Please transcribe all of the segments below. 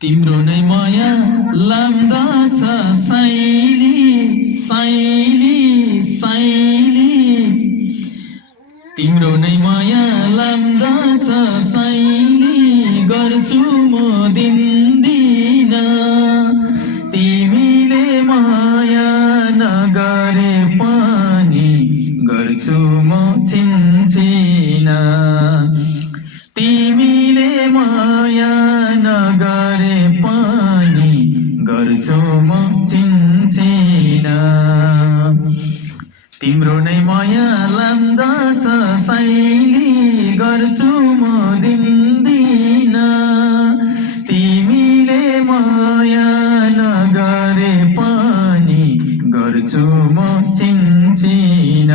तिम्रो नै माया लाम्दछ साइली साइली साइली तिम्रो नै माया लाम्दछ साइली गर्छु म दिन्दिन तिमीले माया नगरे पनि गर्छु म छिनछिन तिमीले माया नगरे पनि गर्छु म छिनछिन तिम्रो नै माया लाम्दछ साइली गर्छु म दिन्दिन तिमीले माया नगरे पनि गर्छु म छिनछिन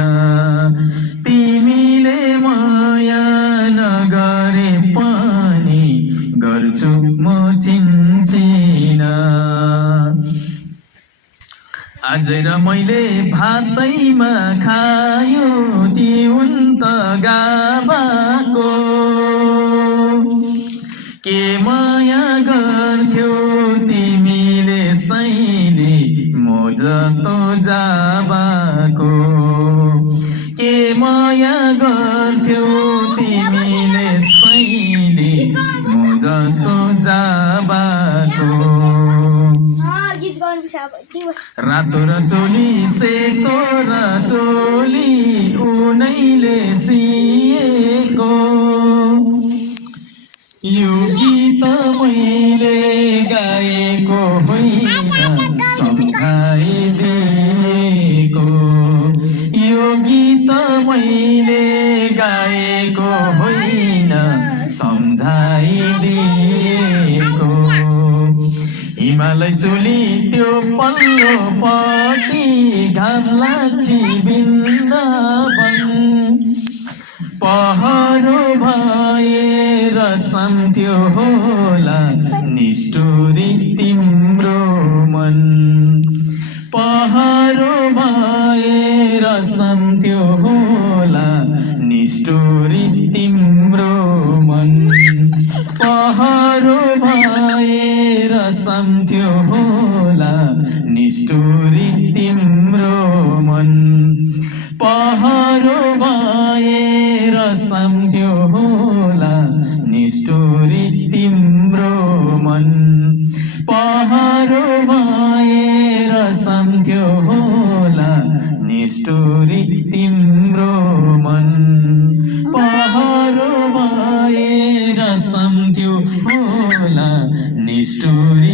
तिमीले माया नगरे पनि गर्छु म छिनछिन अझै रमाइले भातैमा खायो तिउन त गाबाको के माया गर्थ्यौ तिमीले साइली म जस्तो जाबाको के माया गर्थ्यौ तिमीले साइली म जस्तो जाबाको रातो र चोली सेतो र चोली उनैले सिएको यो गीत मैले गाएको होइन सम्झाइदिएको यो गीत मैले गाएको होइन सम्झाइदिएको हिमालय चोली त्यो पल्लोपट्टि घाम लाग्छी वृन्दावन पहरो भएर सम्थ्यो होला निष्ठुरी तिम्रो मन पहरो भएर सम्थ्यो होला निष्ठुरी तिम्रो मन पहरो भएर सम्थ्यो होला निष्ठुरी तिम्रो मन पहरो भएर सम्थ्यो होला निष्ठुरी तिम्रो मन पहरो भएर सम्थ्यो होला निष्ठुरी तिम्रो मन पहरो भएर सम्थ्यो होला निष्ठुरी